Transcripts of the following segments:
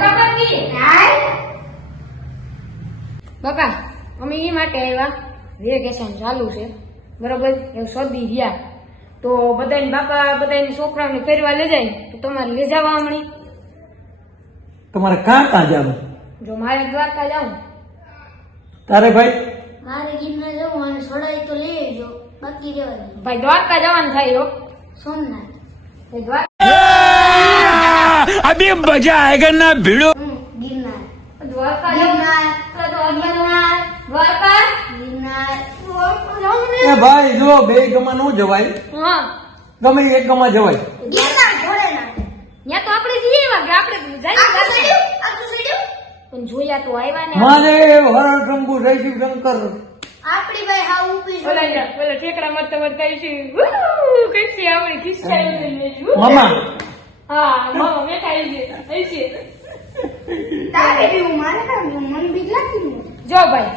બાપા કી? બાપા અમે એ માટે આવ્યા વેકેશન ચાલુ છે. બરોબર? એવું સદી ગયા. તો બધાને બાપા બધાને છોકરાઓને ફેરવા લઈ જાય. તો તમારે લઈ જવા હમણી. તમારે કાં કાં જવું? જો મારે દ્વારકા જાઉં તારે ભાઈ? મારે ગીરમાં જવું અને છોડાઈ તો લઈ આવજો બાકી રહેવા ભાઈ દ્વારકા જવાનું થાય સોમનાથ. દ્વારકા અભી મજા આયેગા ના ભીડો? ગિરનાર. દ્વારકા ગિરનાર. ગિરનાર. ભાઈ જો બે ગમા નો જવાય. હા. ગમે એક ગમા જવાય. ગિરનાર ત્યાં તો આપણે જઈએ વાગે આપણે પણ જોયા તો આવ્યા ને મારે હરણ શંભુ જયશિવ શંકર આપણી ભાઈ હા ઉપી ઓલા ઠેકડા મત મત કઈ છે કઈ છે ખિસ્સાઈ મામા હા મામા બેઠા છે અહીં છે તારે બી હું મારે મન બી બીક લાગતી નથી. જો ભાઈ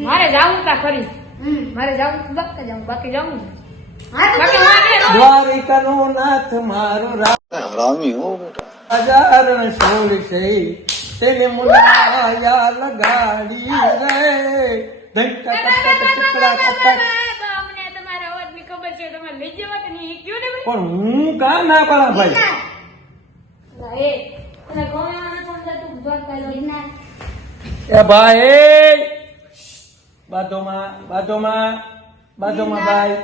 મારે જાવું તા ખરી મારે જાવું તો દ્વારકા જાવું બાકી જાવું દ્વારિકા નો નાથ મારું નાથ મારો રાજા રણ સોળ છે તેને મુલાયા લગાડી રે ધંકા કટક ટુકડા કટક કયો પણ હું કા ના પાડા ભાઈ એ ભાઈ બાજુમાં બાજુમાં બાજુમાં ભાઈ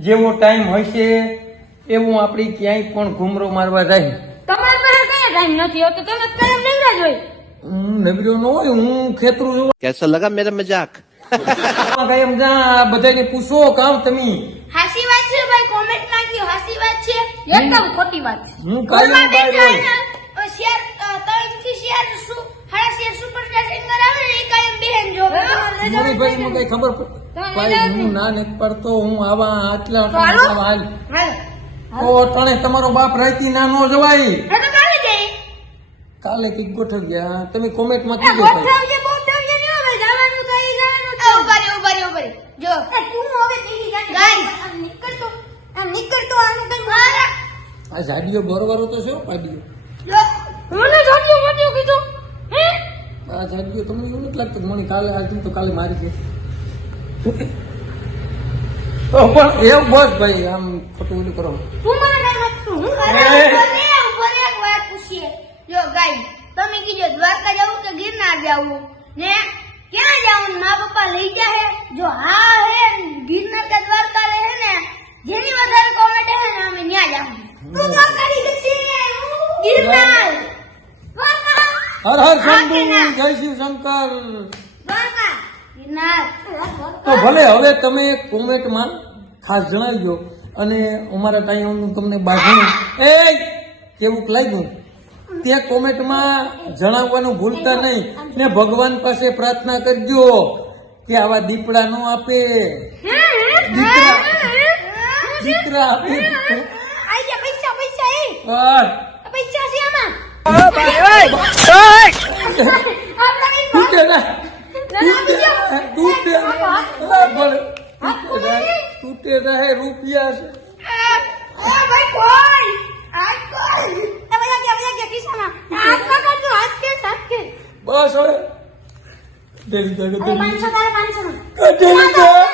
જેવો ટાઈમ હોય છે એવું આપણી ક્યાંય પણ ઘુમરો મારવા જાય તમારા પાસે કયા ટાઈમ નથી હોતો તમે તો નહીં હોય હું ખેતરું જોવા કેસા લગા મેરા મજાક બધાને પૂછો કામ તમે. હાસી વાત છે ભાઈ કોમેન્ટમાં હાસી વાત છે. એકદમ ખોટી વાત છે. હું કાલે શેર ત્રણ શેર શું હાડા શેર સુપરસ્ટાર સિંગર આવે ને એ કાયમ બેહન જો. મને ભાઈ મને કઈ ખબર ભાઈ હું ના ને પડતો હું આવા આટલા હાલ. ઓ તણે તમારો બાપ રહેતી ના નો જવાય. કાલે કંઈક ગોઠવ્યા તમે કોમેન્ટમાં એ કીધો ભાઈ નહીં હવે જવાનું તો ઈ જવાનું જ. આ ઊભા રહ્યો ઊભા રહ્યો ઊભા રહ્યો જો. તું હવે તેની જાણ Guys. આમ નીકળતો આમ નીકળતો આનું કઈ મારા. આ જાડીઓ બરોબર તો છે હો, પાડીઓ. મને કીધું. હે? આ જાડીઓ તમને એવું નથી લાગતું મને કાલે આજ તો કાલે મારી છે. પણ એમ બસ ભાઈ આમ ખોટું ઓલું કરો. તું મને કઈ મત હું અરે એ. ઊભા રે ઊભા રે એક વાત પૂછીએ જો ગાઈ તમે કીધો દ્વારકા જવું કે ગિરનાર જવું ને ક્યાં જવું મા પપ્પા લઈ જાહે? જો હા હે ગિરનાર કે દ્વારકા રહે ને જેની વધારે કોમેન્ટ હે ને અમે ન્યા જાવું તું દ્વારકા ની જશે ગિરનાર. હર હર હા શંભુ? જય શ્રી શંકર. તો ભલે હવે તમે કોમેન્ટમાં ખાસ જણાવજો. અને અમારા ટાઈમ તમને બાજુ એ કેવું લાગ્યું? તે કોમેન્ટમાં જણાવવાનું ભૂલતા નહીં. ને ભગવાન પાસે પ્રાર્થના કરજો કે આવા દીપડા ન આપે. દીકરા દીકરા આપે. પૈસા પૈસા પૈસા છે આમાં. તૂટે રહે રૂપિયા છે આ ભાઈ કોઈ આ કોઈ એ ભૈયા ગયા ભૈયા ગયા કિસામાં હાથ પકડજો હાથ કે હાથ કે બસ હવે ડેલી જાય અરે પાંચસો તારે પાંચસો ડેલી જાય